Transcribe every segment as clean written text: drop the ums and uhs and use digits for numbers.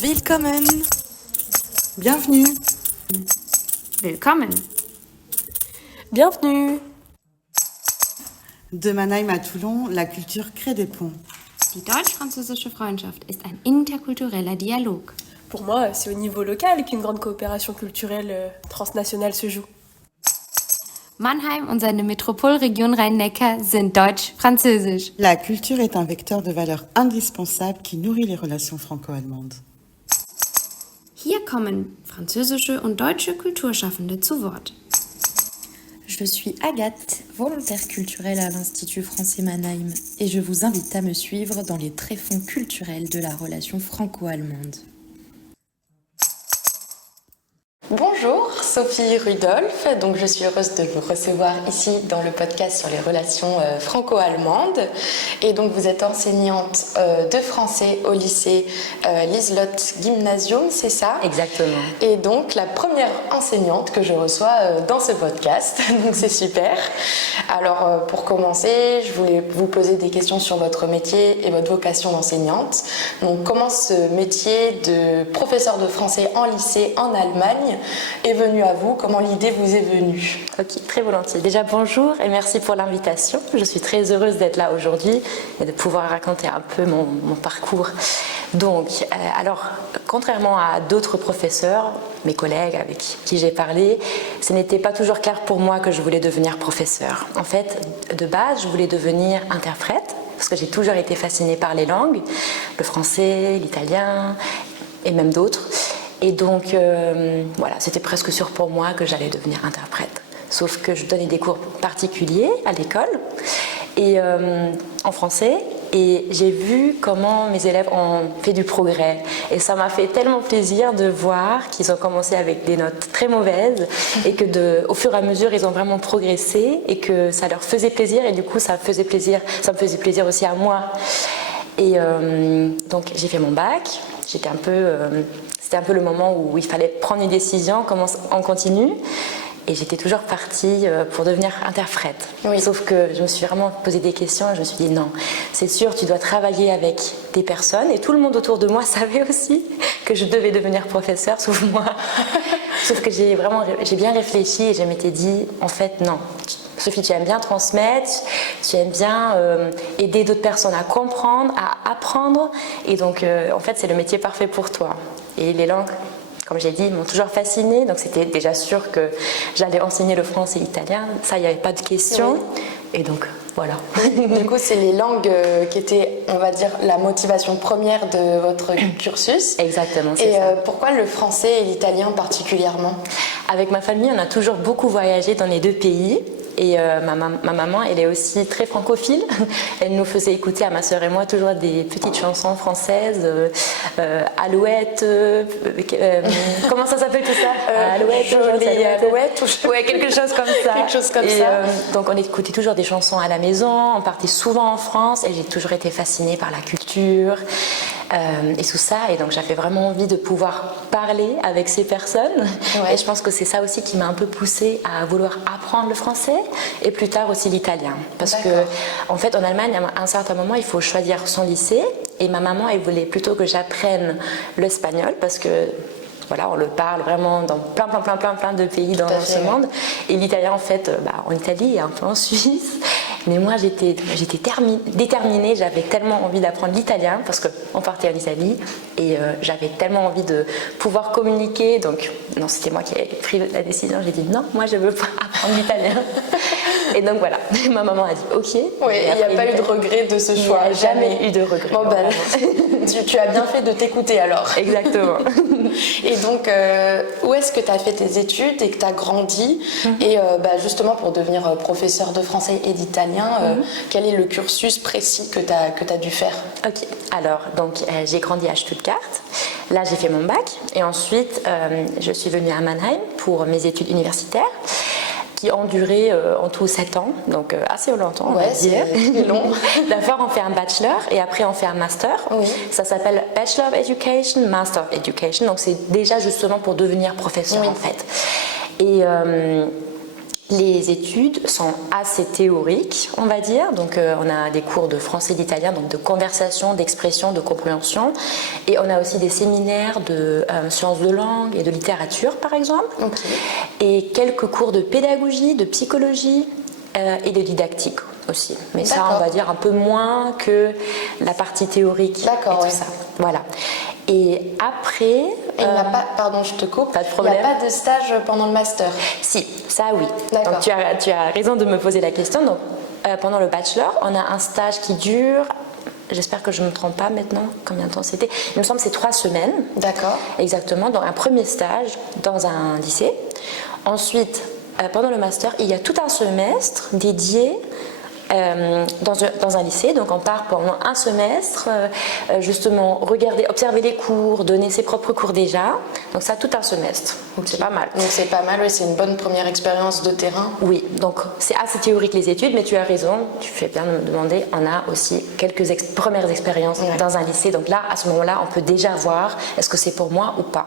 Willkommen. Bienvenue. Willkommen. Bienvenue. De Mannheim à Toulon, la culture crée des ponts. Die deutsch-französische Freundschaft ist ein interkultureller Dialog. Pour moi, c'est au niveau local qu'une grande coopération culturelle transnationale se joue. Mannheim und seine Metropolregion Rhein-Neckar sind deutsch-französisch. La culture est un vecteur de valeurs indispensables qui nourrit les relations franco-allemandes. Hier kommen französische und deutsche Kulturschaffende zu Wort. Je suis Agathe, volontaire culturelle à l'Institut français Mannheim, et je vous invite à me suivre dans les tréfonds culturels de la relation franco-allemande. Bonjour, Sophie Rudolph. Donc, je suis heureuse de vous recevoir ici dans le podcast sur les relations franco-allemandes. Et donc, vous êtes enseignante de français au lycée Lieselotte Gymnasium, c'est ça? Exactement. Et donc, la première enseignante que je reçois dans ce podcast. Donc, c'est super. Alors, pour commencer, je voulais vous poser des questions sur votre métier et votre vocation d'enseignante. Donc, comment ce métier de professeur de français en lycée en Allemagne est venu à vous? Comment l'idée vous est venue? Ok, très volontiers. Déjà bonjour et merci pour l'invitation. Je suis très heureuse d'être là aujourd'hui et de pouvoir raconter un peu mon parcours. Donc, alors, contrairement à d'autres professeurs, mes collègues avec qui j'ai parlé, ce n'était pas toujours clair pour moi que je voulais devenir professeur. En fait, de base, je voulais devenir interprète parce que j'ai toujours été fascinée par les langues, le français, l'italien et même d'autres. Et donc, voilà, c'était presque sûr pour moi que j'allais devenir interprète. Sauf que je donnais des cours particuliers à l'école et en français. Et j'ai vu comment mes élèves ont fait du progrès. Et ça m'a fait tellement plaisir de voir qu'ils ont commencé avec des notes très mauvaises et que au fur et à mesure, ils ont vraiment progressé et que ça leur faisait plaisir. Et du coup, ça me faisait plaisir aussi à moi. Et donc, j'ai fait mon bac. C'était un peu le moment où il fallait prendre une décision, comment on continue. Et j'étais toujours partie pour devenir interprète. Oui. Sauf que je me suis vraiment posé des questions et je me suis dit non, c'est sûr, tu dois travailler avec des personnes. Et tout le monde autour de moi savait aussi que je devais devenir professeur, sauf moi. Sauf que j'ai bien réfléchi et je m'étais dit, en fait, non. Sophie, tu aimes bien transmettre, tu aimes bien aider d'autres personnes à comprendre, à apprendre. Et donc, en fait, c'est le métier parfait pour toi. Et les langues, comme j'ai dit, m'ont toujours fascinée. Donc, c'était déjà sûr que j'allais enseigner le français et l'italien. Ça, il n'y avait pas de question. Oui. Et donc, voilà. Du coup, c'est les langues qui étaient, on va dire, la motivation première de votre cursus. Exactement, c'est Et ça. pourquoi le français et l'italien particulièrement? Avec ma famille, on a toujours beaucoup voyagé dans les deux pays. Et ma maman, elle est aussi très francophile. Elle nous faisait écouter à ma sœur et moi toujours des petites chansons françaises. Alouette, comment ça s'appelle tout ça? Alouette, Jolie Alouette ou ouais, quelque chose comme ça. quelque chose comme ça. Donc on écoutait toujours des chansons à la maison. On partait souvent en France et j'ai toujours été fascinée par la culture et tout ça. Et donc j'avais vraiment envie de pouvoir parler avec ces personnes. Ouais. Et je pense que c'est ça aussi qui m'a un peu poussée à vouloir apprendre le français et plus tard aussi l'italien. Parce que, en fait, en Allemagne, à un certain moment, il faut choisir son lycée. Et ma maman, elle voulait plutôt que j'apprenne l'espagnol parce que, voilà, on le parle vraiment dans plein de pays dans ce monde. Et l'italien, en fait, en Italie et un peu en Suisse. Mais moi, j'étais déterminée, j'avais tellement envie d'apprendre l'italien parce qu'on partait en Italie et j'avais tellement envie de pouvoir communiquer. Donc, non, c'était moi qui ai pris la décision. J'ai dit non, moi, je veux pas apprendre l'italien. Et donc, voilà, ma maman a dit ok. Oui, il n'y a pas eu de regret de ce choix. Il n'y a jamais eu de regret. Bon, tu as bien fait de t'écouter alors. Exactement. Et donc, où est-ce que tu as fait tes études et que tu as grandi? Et justement, pour devenir professeur de français et d'italien, quel est le cursus précis que tu as dû faire? Ok, alors donc j'ai grandi à Stuttgart, là j'ai fait mon bac et ensuite je suis venue à Mannheim pour mes études universitaires qui ont duré en tout 7 ans, donc assez longtemps on va dire. C'est long. D'abord on fait un bachelor et après on fait un master. Oui. Ça s'appelle Bachelor of Education, Master of Education, donc c'est déjà justement pour devenir professeur en fait. Les études sont assez théoriques, on va dire. Donc, on a des cours de français et d'italien, donc de conversation, d'expression, de compréhension. Et on a aussi des séminaires de sciences de langue et de littérature, par exemple. Ok. Et quelques cours de pédagogie, de psychologie et de didactique aussi. Mais ça, on va dire un peu moins que la partie théorique et tout ça. Voilà. Et après... il n'y a pas, pardon, je te coupe, pas de problème. Il n'y a pas de stage pendant le master? Si, ça oui. D'accord. Donc tu as raison de me poser la question. Donc, pendant le bachelor, on a un stage qui dure, j'espère que je ne me trompe pas maintenant, combien de temps c'était? Il me semble que c'est 3 semaines. D'accord. Exactement, donc un premier stage dans un lycée. Ensuite, pendant le master, il y a tout un semestre dédié dans un lycée. Donc on part pendant un semestre, justement observer les cours, donner ses propres cours déjà. Donc ça, tout un semestre. Donc c'est pas mal. Donc c'est pas mal, oui, c'est une bonne première expérience de terrain. Oui, donc c'est assez théorique les études, mais tu as raison, tu fais bien de me demander, on a aussi quelques premières expériences dans un lycée. Donc là, à ce moment-là, on peut déjà voir est-ce que c'est pour moi ou pas.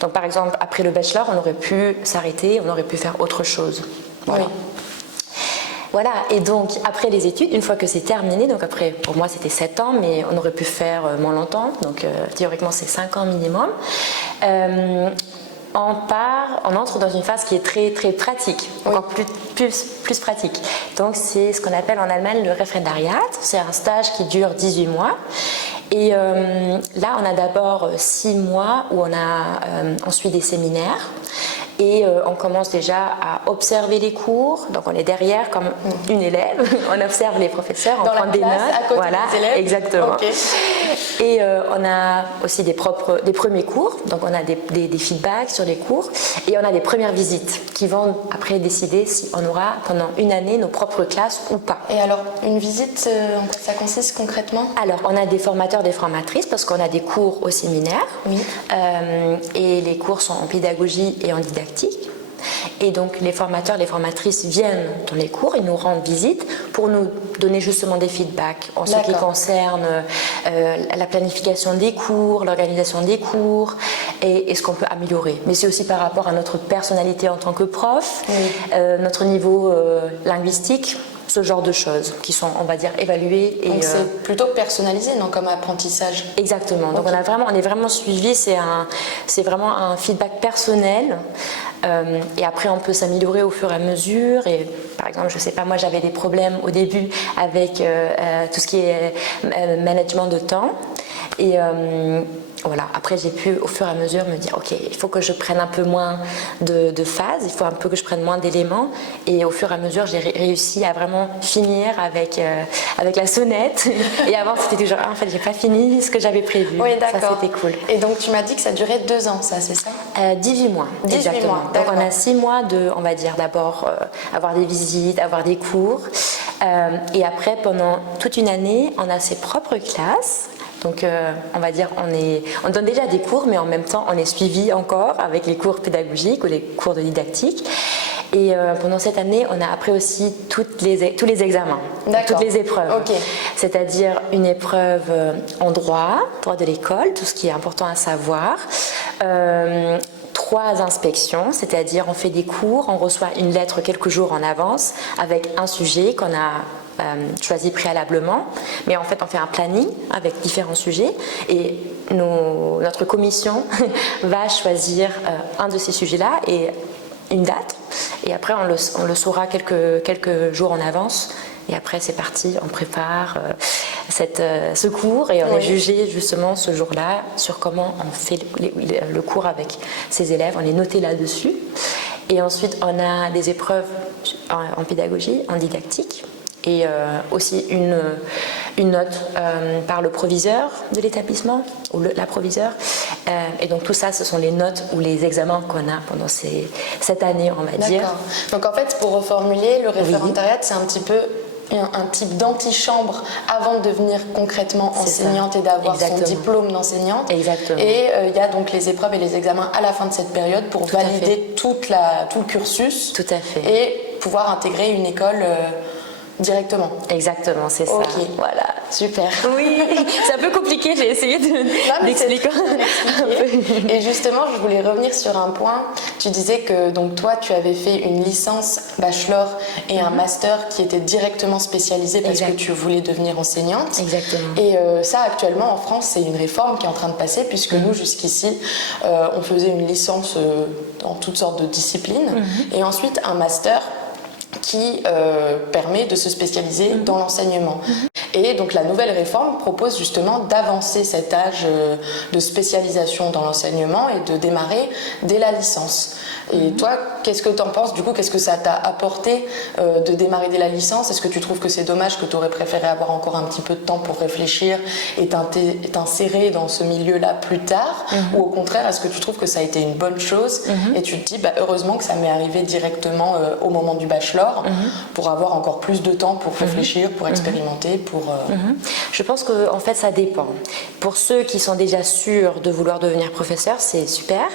Donc par exemple, après le bachelor, on aurait pu s'arrêter, on aurait pu faire autre chose. Voilà. Oui. Voilà, et donc après les études, une fois que c'est terminé, donc après pour moi c'était 7 ans, mais on aurait pu faire moins longtemps, donc théoriquement c'est 5 ans minimum, on entre dans une phase qui est très très pratique, encore plus pratique. Donc c'est ce qu'on appelle en Allemagne le Referendariat, c'est un stage qui dure 18 mois. Et là, on a d'abord 6 mois où on suit des séminaires et on commence déjà à observer les cours. Donc on est derrière comme une élève, on observe les professeurs, on prend des notes. À côté des élèves. Exactement. Okay. Et on a aussi des premiers cours, donc on a des feedbacks sur les cours et on a des premières visites qui vont après décider si on aura pendant une année nos propres classes ou pas. Et alors, une visite, en quoi ça consiste concrètement? Alors, on a des formateurs, des formatrices parce qu'on a des cours au séminaire et les cours sont en pédagogie et en didactique. Et donc les formateurs, les formatrices viennent dans les cours, ils nous rendent visite pour nous donner justement des feedbacks en ce qui concerne la planification des cours, l'organisation des cours et ce qu'on peut améliorer. Mais c'est aussi par rapport à notre personnalité en tant que prof, notre niveau linguistique, ce genre de choses qui sont, on va dire, évaluées. Donc c'est plutôt personnalisé, non, comme apprentissage? Exactement. Donc on est vraiment suivi, c'est vraiment un feedback personnel. Et après, on peut s'améliorer au fur et à mesure. Et par exemple, je sais pas, moi j'avais des problèmes au début avec tout ce qui est management de temps. Et voilà, après j'ai pu au fur et à mesure me dire ok, il faut que je prenne un peu moins de phases, il faut un peu que je prenne moins d'éléments et au fur et à mesure j'ai réussi à vraiment finir avec la sonnette et avant c'était toujours en fait j'ai pas fini ce que j'avais prévu. Oui, d'accord. Ça c'était cool. Et donc tu m'as dit que ça durait 2 ans, ça, c'est ça? 18 mois. 18 exactement. mois, donc on a 6 mois de, on va dire d'abord avoir des visites, avoir des cours et après pendant toute une année on a ses propres classes. Donc, on va dire, on donne déjà des cours, mais en même temps, on est suivi encore avec les cours pédagogiques ou les cours de didactique. Et pendant cette année, on a appris aussi tous les examens, toutes les épreuves. Okay. C'est-à-dire une épreuve en droit de l'école, tout ce qui est important à savoir. 3 inspections, c'est-à-dire on fait des cours, on reçoit une lettre quelques jours en avance avec un sujet qu'on a choisi préalablement, mais en fait on fait un planning avec différents sujets et notre commission va choisir un de ces sujets-là et une date et après on le saura quelques jours en avance et après c'est parti, on prépare ce cours et on est jugé justement ce jour-là sur comment on fait le cours avec ses élèves, on est noté là-dessus et ensuite on a des épreuves en pédagogie, en didactique et aussi une note par le proviseur de l'établissement ou la proviseure. Et donc tout ça, ce sont les notes ou les examens qu'on a pendant cette année, on va dire. D'accord. Donc en fait, pour reformuler, le référendariat, c'est un petit peu un type d'antichambre avant de devenir concrètement enseignante et d'avoir son diplôme d'enseignante. Exactement. Et il y a donc les épreuves et les examens à la fin de cette période pour valider tout le cursus. Tout à fait. Et pouvoir intégrer une école directement. Exactement, c'est Ok. ça. Voilà. Super. Oui, c'est un peu compliqué, j'ai essayé d'expliquer. Et justement, je voulais revenir sur un point. Tu disais que donc toi, tu avais fait une licence bachelor et un master qui était directement spécialisé parce que tu voulais devenir enseignante. Exactement. Et ça, actuellement, en France, c'est une réforme qui est en train de passer puisque nous, jusqu'ici, on faisait une licence dans toutes sortes de disciplines et ensuite un master qui permet de se spécialiser dans l'enseignement. Et donc la nouvelle réforme propose justement d'avancer cet âge de spécialisation dans l'enseignement et de démarrer dès la licence. Et toi, qu'est-ce que tu en penses? Du coup, qu'est-ce que ça t'a apporté de démarrer dès la licence? Est-ce que tu trouves que c'est dommage, que tu aurais préféré avoir encore un petit peu de temps pour réfléchir et t'insérer dans ce milieu-là plus tard? Ou au contraire, est-ce que tu trouves que ça a été une bonne chose et tu te dis, heureusement que ça m'est arrivé directement au moment du bachelor pour avoir encore plus de temps pour réfléchir, pour expérimenter, pour... Je pense que en fait ça dépend. Pour ceux qui sont déjà sûrs de vouloir devenir professeur, c'est super.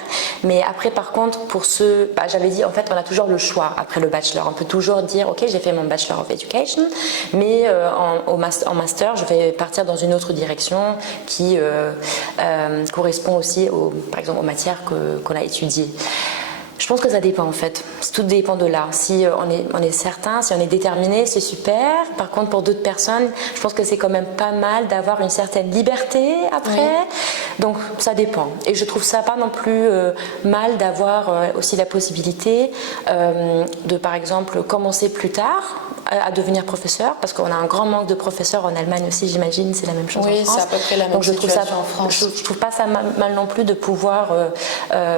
Mais après par contre pour ceux, j'avais dit en fait on a toujours le choix après le bachelor. On peut toujours dire ok j'ai fait mon bachelor of education, mais en master je vais partir dans une autre direction qui correspond aussi par exemple aux matières qu'on a étudiées. Je pense que ça dépend en fait, tout dépend de là. Si on est certain, si on est déterminé, c'est super. Par contre pour d'autres personnes, je pense que c'est quand même pas mal d'avoir une certaine liberté après. Oui. Donc ça dépend. Et je trouve ça pas non plus mal d'avoir aussi la possibilité de par exemple commencer plus tard à devenir professeur, parce qu'on a un grand manque de professeurs en Allemagne aussi, j'imagine, c'est la même chose en France. Oui, c'est à peu près la même donc, situation en France. Je trouve pas ça mal non plus de pouvoir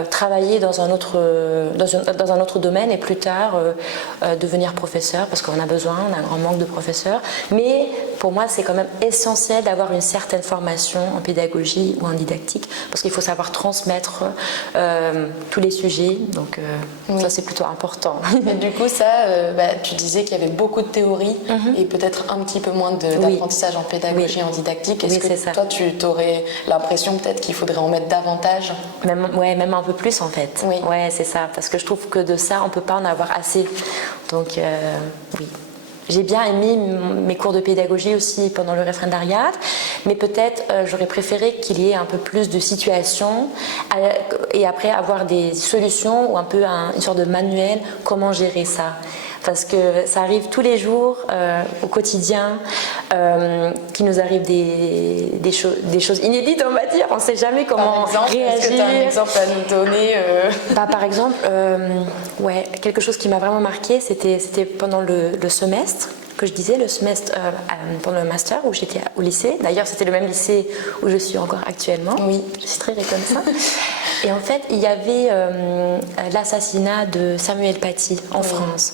travailler dans un autre domaine et plus tard devenir professeur, parce qu'on a besoin, on a un grand manque de professeurs. Mais pour moi, c'est quand même essentiel d'avoir une certaine formation en pédagogie ou en didactique, parce qu'il faut savoir transmettre tous les sujets, donc ça c'est plutôt important. Et du coup, ça, tu disais qu'il y avait beaucoup de théorie et peut-être un petit peu moins d'apprentissage en pédagogie et en didactique. Est-ce que toi, tu aurais l'impression peut-être qu'il faudrait en mettre davantage? Même un peu plus en fait. Oui. Ouais, c'est ça, parce que je trouve que de ça, on ne peut pas en avoir assez. Donc, oui. J'ai bien aimé mes cours de pédagogie aussi pendant le référendariat, mais peut-être j'aurais préféré qu'il y ait un peu plus de situations et après avoir des solutions ou un peu une sorte de manuel, comment gérer ça. Parce que ça arrive tous les jours au quotidien, qu'il nous arrive des choses inédites, on va dire. On ne sait jamais comment réagir. Est-ce que tu as un exemple à nous donner Par exemple, quelque chose qui m'a vraiment marqué, c'était pendant le semestre que je disais, le semestre pendant le master où j'étais au lycée. D'ailleurs, c'était le même lycée où je suis encore actuellement. Oui. Je suis très reconnaissante. Et en fait, il y avait l'assassinat de Samuel Paty en France.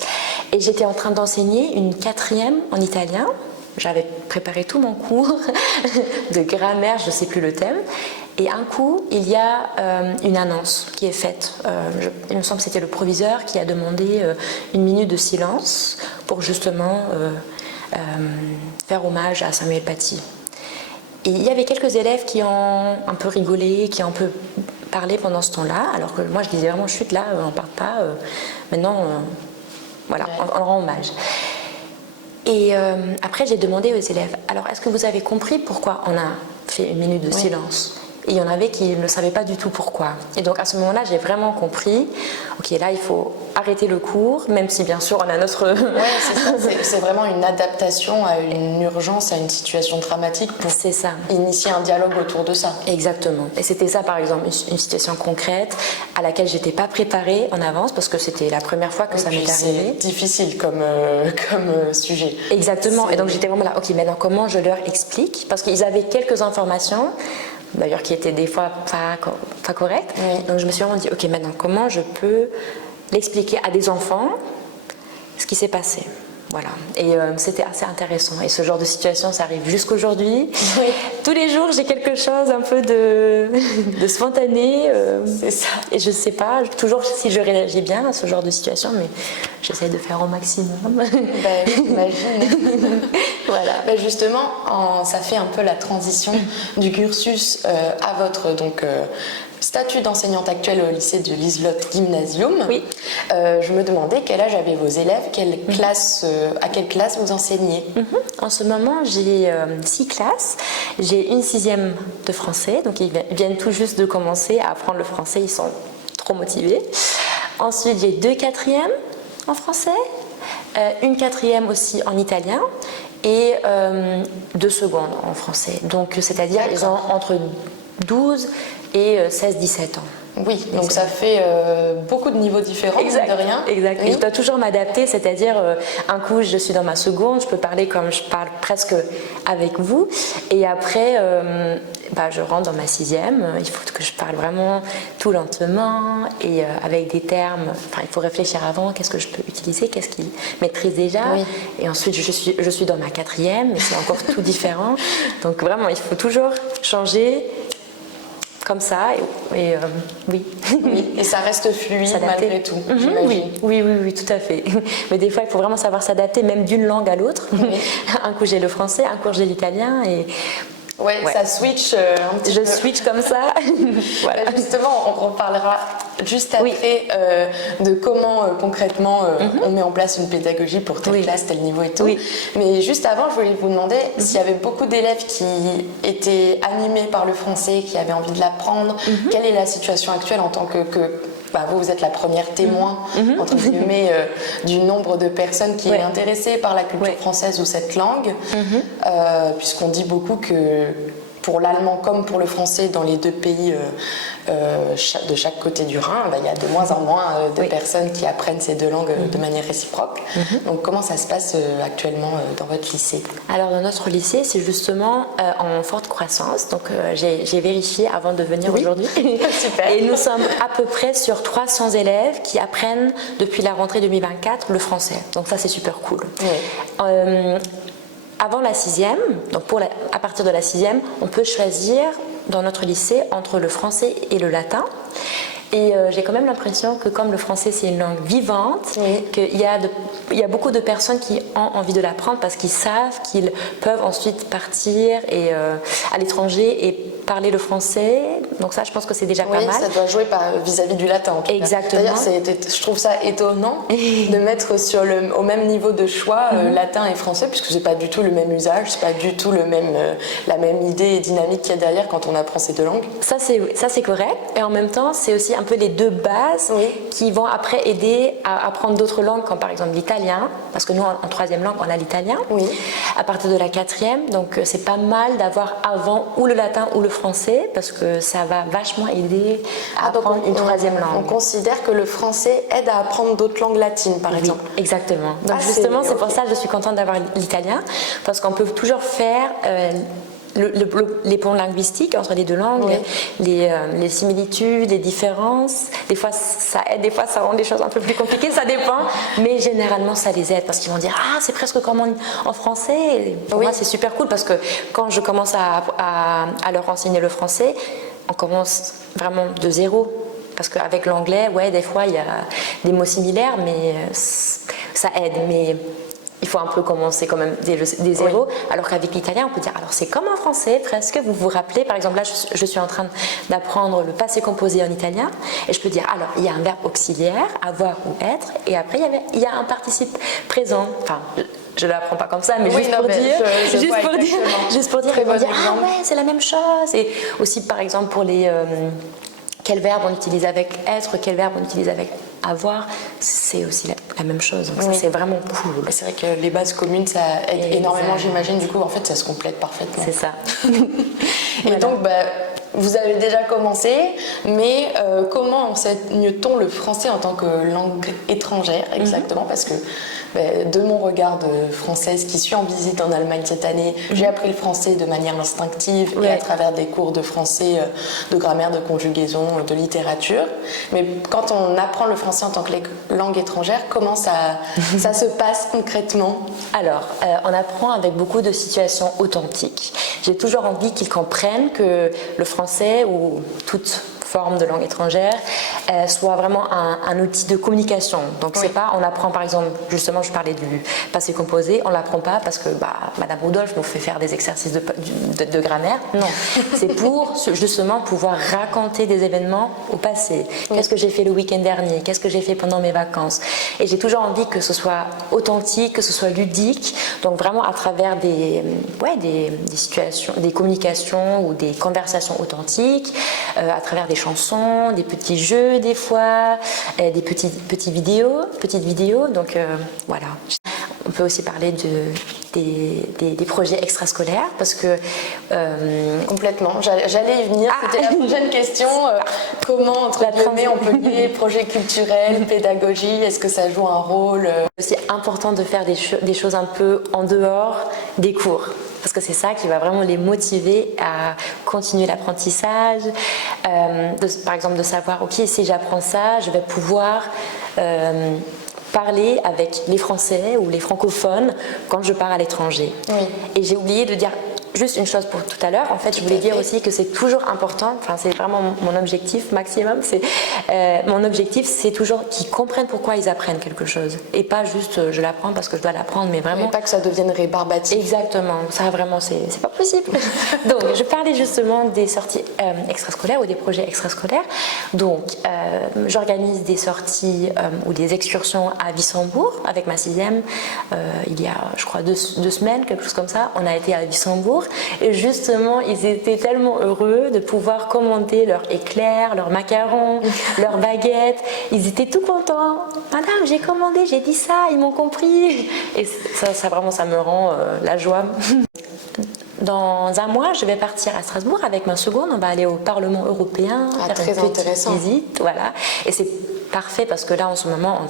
Et j'étais en train d'enseigner une 4e en italien. J'avais préparé tout mon cours de grammaire, je ne sais plus le thème. Et un coup, il y a une annonce qui est faite. Il me semble que c'était le proviseur qui a demandé une minute de silence pour justement faire hommage à Samuel Paty. Et il y avait quelques élèves qui ont un peu rigolé, qui ont un peu parlé pendant ce temps-là, alors que moi je disais vraiment chut là, on ne parle pas, maintenant on rend hommage. Et après j'ai demandé aux élèves, alors est-ce que vous avez compris pourquoi on a fait une minute de silence? Et il y en avait qui ne savaient pas du tout pourquoi. Et donc à ce moment-là, j'ai vraiment compris, ok, là il faut arrêter le cours, même si bien sûr on a notre... Oui, c'est ça, c'est vraiment une adaptation à une urgence, à une situation dramatique pour initier un dialogue autour de ça. Exactement. Et c'était ça par exemple, une situation concrète à laquelle j'étais pas préparée en avance parce que c'était la première fois que ça m'est arrivé. C'est difficile comme sujet. Exactement. Et donc j'étais vraiment là, ok, maintenant comment je leur explique? Parce qu'ils avaient quelques informations, d'ailleurs qui étaient des fois pas correctes. Oui. Donc je me suis vraiment dit, ok, maintenant comment je peux l'expliquer à des enfants ce qui s'est passé. Voilà. Et c'était assez intéressant. Et ce genre de situation, ça arrive jusqu'aujourd'hui. Oui. Tous les jours, j'ai quelque chose un peu de spontané. C'est ça. Et je ne sais pas toujours si je réagis bien à ce genre de situation, mais j'essaie de faire au maximum. J'imagine. Voilà. Justement, ça fait un peu la transition du cursus à votre statut d'enseignante actuelle au lycée de Liselotte Gymnasium. Oui. Je me demandais quel âge avaient vos élèves, à quelle classe vous enseignez? En ce moment, j'ai 6 classes. J'ai une 6e de français, donc ils viennent tout juste de commencer à apprendre le français, ils sont trop motivés. Ensuite, j'ai 2 4e en français, une 4e aussi en italien et 2 secondes en français. Donc, c'est-à-dire ils ont entre 12 et 16-17 ans. Oui, donc ça fait beaucoup de niveaux différents, Exact, de rien. exact. Oui. Je dois toujours m'adapter, c'est-à-dire un coup je suis dans ma seconde, je peux parler comme je parle presque avec vous, et après je rentre dans ma 6e. Il faut que je parle vraiment tout lentement et avec des termes. Enfin, il faut réfléchir avant. Qu'est-ce que je peux utiliser? Qu'est-ce qu'ils maîtrisent déjà? Oui. Et ensuite je suis dans ma 4e, mais c'est encore tout différent. Donc vraiment, il faut toujours changer. Comme ça, et oui. Oui. Et ça reste fluide malgré tout, j'imagine. Oui, tout à fait. Mais des fois, il faut vraiment savoir s'adapter, même d'une langue à l'autre. Oui. Un coup, j'ai le français, un coup, j'ai l'italien. Et Ouais, ça switch un petit peu. je switch comme ça. Voilà. Justement, on reparlera juste après de comment concrètement on met en place une pédagogie pour telle classe, tel niveau et tout. Oui. Mais juste avant, je voulais vous demander s'il y avait beaucoup d'élèves qui étaient animés par le français, qui avaient envie de l'apprendre. Quelle est la situation actuelle en tant que vous êtes la première témoin, entre guillemets, du nombre de personnes qui est intéressée par la culture française ou cette langue, puisqu'on dit beaucoup que pour l'allemand comme pour le français, dans les deux pays de chaque côté du Rhin, il y a de moins en moins de personnes qui apprennent ces deux langues de manière réciproque. Donc comment ça se passe actuellement dans votre lycée? Alors dans notre lycée, c'est justement en forte croissance. Donc j'ai vérifié avant de venir aujourd'hui. Super. Et nous sommes à peu près sur 300 élèves qui apprennent depuis la rentrée 2024 le français. Donc ça, c'est super cool. Oui. Avant la 6e, donc à partir de la 6e, on peut choisir dans notre lycée entre le français et le latin. Et j'ai quand même l'impression que comme le français c'est une langue vivante, qu'il y a beaucoup de personnes qui ont envie de l'apprendre parce qu'ils savent qu'ils peuvent ensuite partir à l'étranger et parler le français. Donc ça, je pense que c'est déjà pas mal. Ça doit jouer vis-à-vis du latin en tout cas. Exactement. D'ailleurs, je trouve ça étonnant de mettre au même niveau de choix latin et français, puisque c'est pas du tout le même usage, c'est pas du tout la même idée et dynamique qu'il y a derrière quand on apprend ces deux langues. Ça c'est correct. Et en même temps, c'est aussi un peu les deux bases qui vont après aider à apprendre d'autres langues, comme par exemple l'italien, parce que nous en 3e langue on a l'italien. À partir de la 4e, donc c'est pas mal d'avoir avant ou le latin ou le français, parce que ça va vachement aider à apprendre une 3e langue. On considère que le français aide à apprendre d'autres langues latines, par exemple. Exactement. Donc justement, c'est pour ça que je suis contente d'avoir l'italien, parce qu'on peut toujours faire les ponts linguistiques entre les deux langues, les similitudes, les différences. Des fois ça aide, des fois ça rend les choses un peu plus compliquées, ça dépend, mais généralement ça les aide parce qu'ils vont dire ah c'est presque comme en français. Et pour moi c'est super cool parce que quand je commence à leur enseigner le français, on commence vraiment de zéro. Parce qu'avec l'anglais, des fois il y a des mots similaires, mais ça aide. Mais il faut un peu commencer quand même des zéros, alors qu'avec l'italien, on peut dire, alors c'est comme en français presque, vous vous rappelez, par exemple là je suis en train d'apprendre le passé composé en italien, et je peux dire, alors il y a un verbe auxiliaire, avoir ou être, et après il y a un participe présent, enfin je ne l'apprends pas comme ça, mais juste pour dire, ils vont dire, ah ouais, c'est la même chose, et aussi par exemple pour les... quel verbe on utilise avec être, quel verbe on utilise avec avoir, c'est aussi la même chose. Donc ça, c'est vraiment cool. C'est vrai que les bases communes, ça aide énormément, j'imagine. Du coup, en fait, ça se complète parfaitement. C'est ça. Et donc, vous avez déjà commencé, mais comment enseigne-t-on le français en tant que langue étrangère exactement? Parce que de mon regard de française qui suis en visite en Allemagne cette année, j'ai appris le français de manière instinctive et à travers des cours de français, de grammaire, de conjugaison, de littérature. Mais quand on apprend le français en tant que langue étrangère, comment ça se passe concrètement? Alors, on apprend avec beaucoup de situations authentiques. J'ai toujours envie qu'ils comprennent que le français ou toute forme de langue étrangère soit vraiment un outil de communication. Donc c'est pas, on apprend par exemple, justement je parlais du passé composé, on l'apprend pas parce que Madame Rudolph nous fait faire des exercices de grammaire. Non, c'est pour justement pouvoir raconter des événements au passé. Qu'est-ce que j'ai fait le week-end dernier? Qu'est-ce que j'ai fait pendant mes vacances? Et j'ai toujours envie que ce soit authentique, que ce soit ludique. Donc vraiment à travers des situations, des communications ou des conversations authentiques, à travers des chansons, des petits jeux des fois, des petites vidéos. Donc voilà. On peut aussi parler des projets extrascolaires parce que... Complètement, j'allais y venir, c'était la prochaine question. Comment, entre guillemets, on peut lier projet culturel, pédagogie, est-ce que ça joue un rôle C'est important de faire des choses un peu en dehors des cours. Parce que c'est ça qui va vraiment les motiver à continuer l'apprentissage. Par exemple, de savoir, ok, si j'apprends ça, je vais pouvoir... parler avec les Français ou les francophones quand je pars à l'étranger. Oui. Et j'ai oublié de dire juste une chose pour tout à l'heure. En fait, je voulais dire aussi que c'est toujours important, enfin c'est vraiment mon objectif maximum, mon objectif c'est toujours qu'ils comprennent pourquoi ils apprennent quelque chose. Et pas juste je l'apprends parce que je dois l'apprendre, mais vraiment... Mais pas que ça devienne rébarbatif. Exactement, ça vraiment c'est pas possible. Donc je parlais justement des sorties extrascolaires ou des projets extrascolaires. Donc j'organise des sorties ou des excursions à Wissembourg avec ma 6e. Il y a je crois 2 semaines, quelque chose comme ça, on a été à Wissembourg. Et justement, ils étaient tellement heureux de pouvoir commander leurs éclairs, leurs macarons, leurs baguettes. Ils étaient tout contents. Madame, j'ai commandé, j'ai dit ça, ils m'ont compris. Et ça vraiment, ça me rend la joie. Dans un mois, je vais partir à Strasbourg avec ma seconde. On va aller au Parlement européen, faire très une petite intéressant. visite. Voilà. Et c'est parfait parce que là, en ce moment,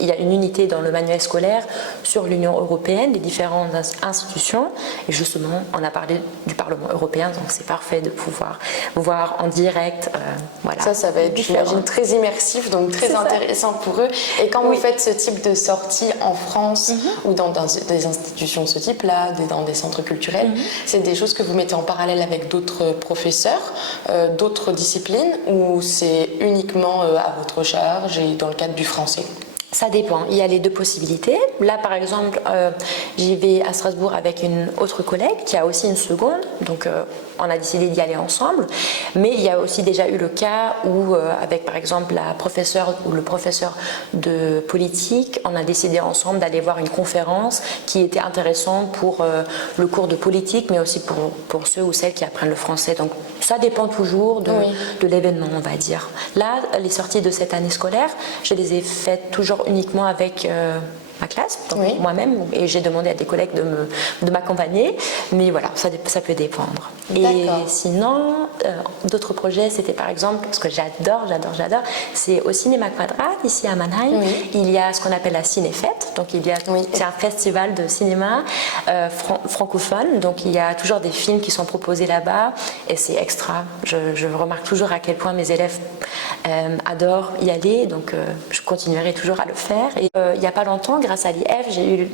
il y a une unité dans le manuel scolaire sur l'Union européenne, les différentes institutions. Et justement, on a parlé du Parlement européen, donc c'est parfait de pouvoir voir en direct. Voilà. Ça va être, j'imagine, très immersif, donc très intéressant pour eux. Et quand vous faites ce type de sortie en France ou dans des institutions de ce type-là, dans des centres culturels, c'est des choses que vous mettez en parallèle avec d'autres professeurs, d'autres disciplines, ou c'est uniquement à votre charge et dans le cadre du français? Ça dépend, il y a les 2 possibilités. Là par exemple, j'y vais à Strasbourg avec une autre collègue qui a aussi une seconde, donc on a décidé d'y aller ensemble. Mais il y a aussi déjà eu le cas où avec par exemple la professeure ou le professeur de politique, on a décidé ensemble d'aller voir une conférence qui était intéressante pour le cours de politique, mais aussi pour ceux ou celles qui apprennent le français. Donc ça dépend toujours de l'événement, on va dire. Là, les sorties de cette année scolaire, je les ai faites toujours uniquement avec ma classe, donc moi-même, et j'ai demandé à des collègues de m'accompagner, mais voilà, ça peut dépendre. Et sinon, d'autres projets, c'était par exemple, ce que j'adore, c'est au Cinéma Quadrat, ici à Mannheim, il y a ce qu'on appelle la Cinéfête, donc c'est un festival de cinéma francophone, donc il y a toujours des films qui sont proposés là-bas, et c'est extra. Je remarque toujours à quel point mes élèves adorent y aller, donc je continuerai toujours à le faire. Et il n'y a pas longtemps, grâce à l'IF, j'ai eu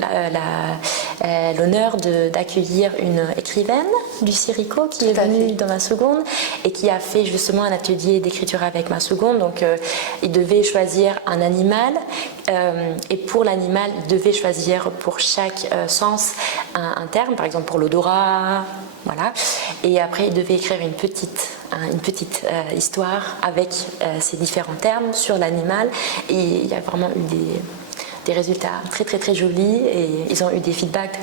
l'honneur d'accueillir une écrivaine, Lucie Rico, qui est venue dans ma seconde et qui a fait justement un atelier d'écriture avec ma seconde. Donc, il devait choisir un animal et pour l'animal, il devait choisir pour chaque sens un terme, par exemple pour l'odorat, voilà. Et après, il devait écrire une petite histoire avec ces différents termes sur l'animal. Et il y a vraiment eu des résultats très très très jolis et ils ont eu des feedbacks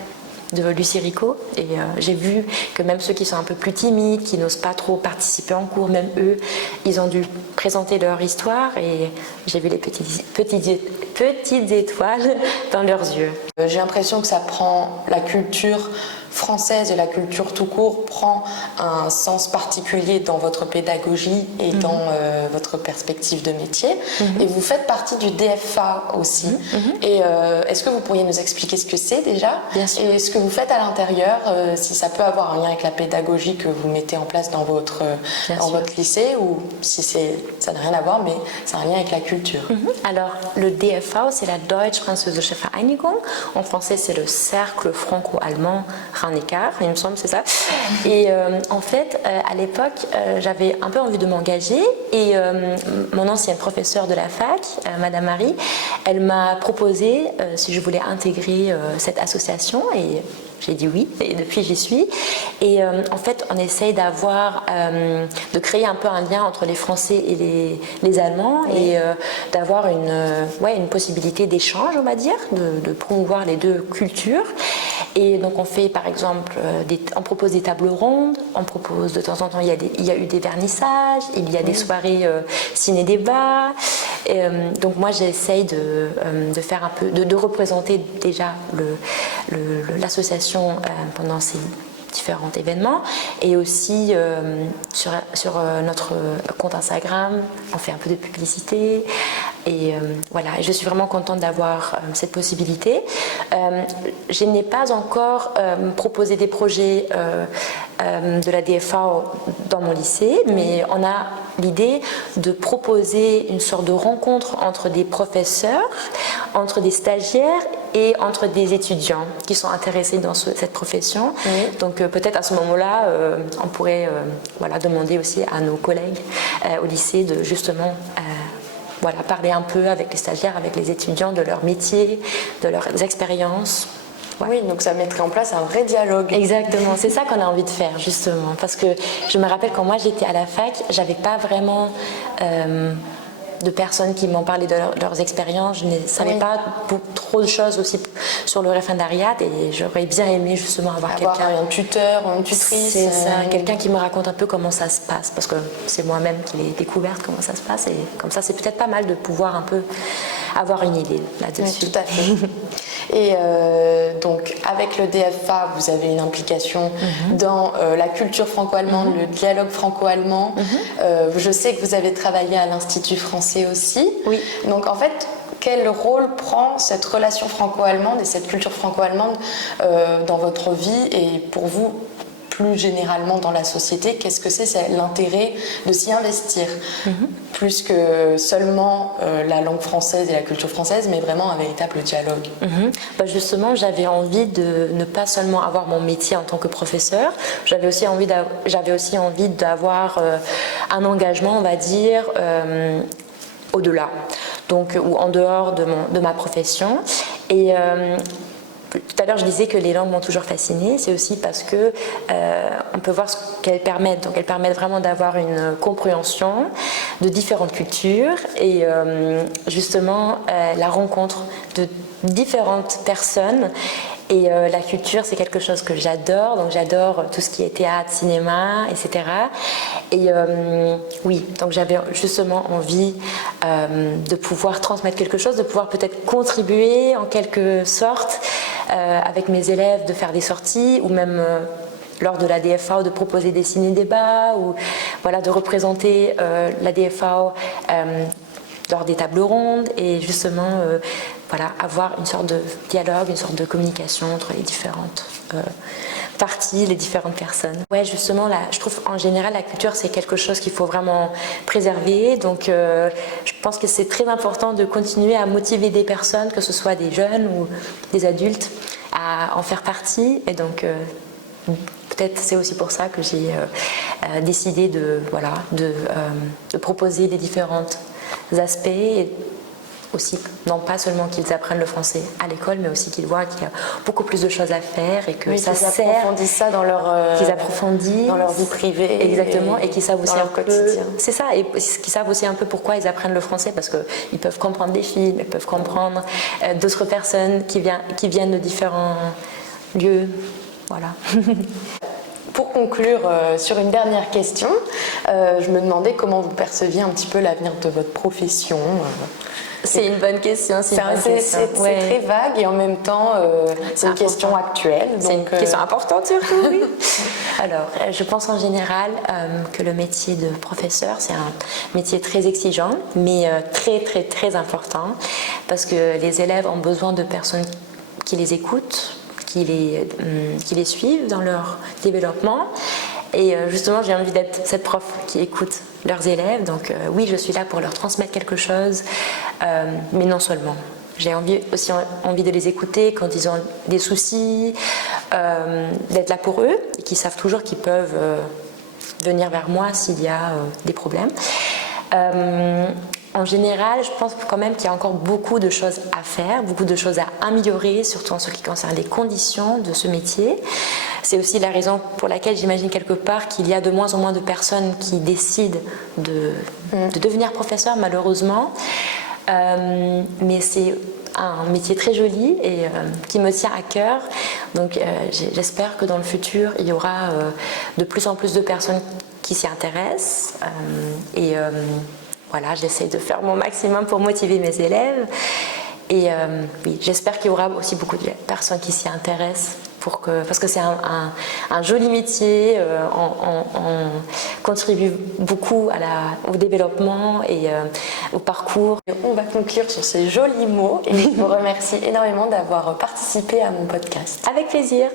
de Lucie Rico et j'ai vu que même ceux qui sont un peu plus timides, qui n'osent pas trop participer en cours, même eux, ils ont dû présenter leur histoire et j'ai vu les petites étoiles dans leurs yeux. J'ai l'impression que ça prend la culture française et la culture tout court prend un sens particulier dans votre pédagogie et dans votre perspective de métier. Et vous faites partie du DFA aussi. Et est-ce que vous pourriez nous expliquer ce que c'est déjà? Bien sûr. Et ce que vous faites à l'intérieur, si ça peut avoir un lien avec la pédagogie que vous mettez en place dans votre lycée ou si c'est ça n'a rien à voir, mais c'est un lien avec la culture. Alors, le DFV, c'est la Deutsch-Französische Vereinigung. En français, c'est le Cercle franco-allemand Rhein-Neckar, il me semble, c'est ça. Et en fait, à l'époque, j'avais un peu envie de m'engager. Et mon ancienne professeure de la fac, Madame Marie, elle m'a proposé si je voulais intégrer cette association. Et j'ai dit oui, et depuis j'y suis. Et en fait, on essaye de créer un peu un lien entre les Français et les Allemands, et d'avoir une possibilité d'échange, on va dire, de promouvoir les deux cultures. Et donc on fait par exemple, on propose des tables rondes, on propose de temps en temps, il y a eu des vernissages, il y a des soirées ciné-débat. Donc moi j'essaye de faire un peu, de représenter déjà l'association pendant ces différents événements, et aussi sur notre compte Instagram on fait un peu de publicité, et voilà, je suis vraiment contente d'avoir cette possibilité. Je n'ai pas encore proposé des projets de la DFV dans mon lycée, mais on a l'idée de proposer une sorte de rencontre entre des professeurs, entre des stagiaires et entre des étudiants qui sont intéressés dans cette profession. Donc peut-être à ce moment-là, on pourrait demander aussi à nos collègues au lycée de justement parler un peu avec les stagiaires, avec les étudiants de leur métier, de leurs expériences. Ouais. Oui, donc ça mettrait en place un vrai dialogue. Exactement, c'est ça qu'on a envie de faire justement, parce que je me rappelle quand moi j'étais à la fac, j'avais pas vraiment de personnes qui m'ont parlé de leurs expériences. Je ne savais pas trop de choses aussi sur le referendariat, et j'aurais bien aimé justement avoir quelqu'un, un tuteur, une tutrice. C'est ça, quelqu'un qui me raconte un peu comment ça se passe, parce que c'est moi-même qui l'ai découverte comment ça se passe, et comme ça c'est peut-être pas mal de pouvoir un peu avoir une idée là-dessus. Oui, tout à fait. Et donc avec le DFA, vous avez une implication dans la culture franco-allemande, le dialogue franco-allemand. Je sais que vous avez travaillé à l'Institut français aussi. Oui. Donc en fait, quel rôle prend cette relation franco-allemande et cette culture franco-allemande dans votre vie, et pour vous plus généralement dans la société? Qu'est-ce que c'est l'intérêt de s'y investir, plus que seulement la langue française et la culture française, mais vraiment un véritable dialogue? Justement, j'avais envie de ne pas seulement avoir mon métier en tant que professeur, j'avais aussi envie d'avoir un engagement, on va dire, au-delà, donc, ou en dehors de ma profession. Et tout à l'heure, je disais que les langues m'ont toujours fascinée. C'est aussi parce que on peut voir ce qu'elles permettent. Donc, elles permettent vraiment d'avoir une compréhension de différentes cultures, et justement la rencontre de différentes personnes. Et la culture, c'est quelque chose que j'adore. Donc, j'adore tout ce qui est théâtre, cinéma, etc. Et oui, donc j'avais justement envie de pouvoir transmettre quelque chose, de pouvoir peut-être contribuer en quelque sorte avec mes élèves, de faire des sorties, ou même lors de la DFV de proposer des ciné-débats, ou de représenter la DFV lors des tables rondes, et justement avoir une sorte de dialogue, une sorte de communication entre les différentes parties, les différentes personnes. Ouais, justement, je trouve en général la culture, c'est quelque chose qu'il faut vraiment préserver. Donc je pense que c'est très important de continuer à motiver des personnes, que ce soit des jeunes ou des adultes, à en faire partie. Et donc peut-être c'est aussi pour ça que j'ai décidé de proposer les différents aspects, et aussi, non pas seulement qu'ils apprennent le français à l'école, mais aussi qu'ils voient qu'il y a beaucoup plus de choses à faire, et que ça sert. Qu'ils approfondissent ça dans leur vie privée. Exactement, et qu'ils savent aussi leur quotidien. C'est ça, et qu'ils savent aussi un peu pourquoi ils apprennent le français, parce qu'ils peuvent comprendre des films, ils peuvent comprendre d'autres personnes qui viennent de différents lieux. Voilà. Pour conclure sur une dernière question, je me demandais comment vous perceviez un petit peu l'avenir de votre profession. C'est une bonne question. C'est très vague, et en même temps, c'est une question actuelle. C'est une question importante surtout, oui. Alors, je pense en général que le métier de professeur, c'est un métier très exigeant, mais très, très, très important, parce que les élèves ont besoin de personnes qui les écoutent, qui les suivent dans leur développement. Et justement, j'ai envie d'être cette prof qui écoute leurs élèves. Donc oui, je suis là pour leur transmettre quelque chose, mais non seulement. J'ai aussi envie de les écouter quand ils ont des soucis, d'être là pour eux, et qu'ils savent toujours qu'ils peuvent venir vers moi s'il y a des problèmes. En général, je pense quand même qu'il y a encore beaucoup de choses à faire, beaucoup de choses à améliorer, surtout en ce qui concerne les conditions de ce métier. C'est aussi la raison pour laquelle j'imagine quelque part qu'il y a de moins en moins de personnes qui décident de devenir professeur, malheureusement. Mais c'est un métier très joli et qui me tient à cœur. Donc j'espère que dans le futur, il y aura de plus en plus de personnes qui s'y intéressent. Voilà, j'essaie de faire mon maximum pour motiver mes élèves. Et oui, j'espère qu'il y aura aussi beaucoup de personnes qui s'y intéressent. Parce que c'est un joli métier, on contribue beaucoup au développement et au parcours. On va conclure sur ces jolis mots et je vous remercie énormément d'avoir participé à mon podcast. Avec plaisir.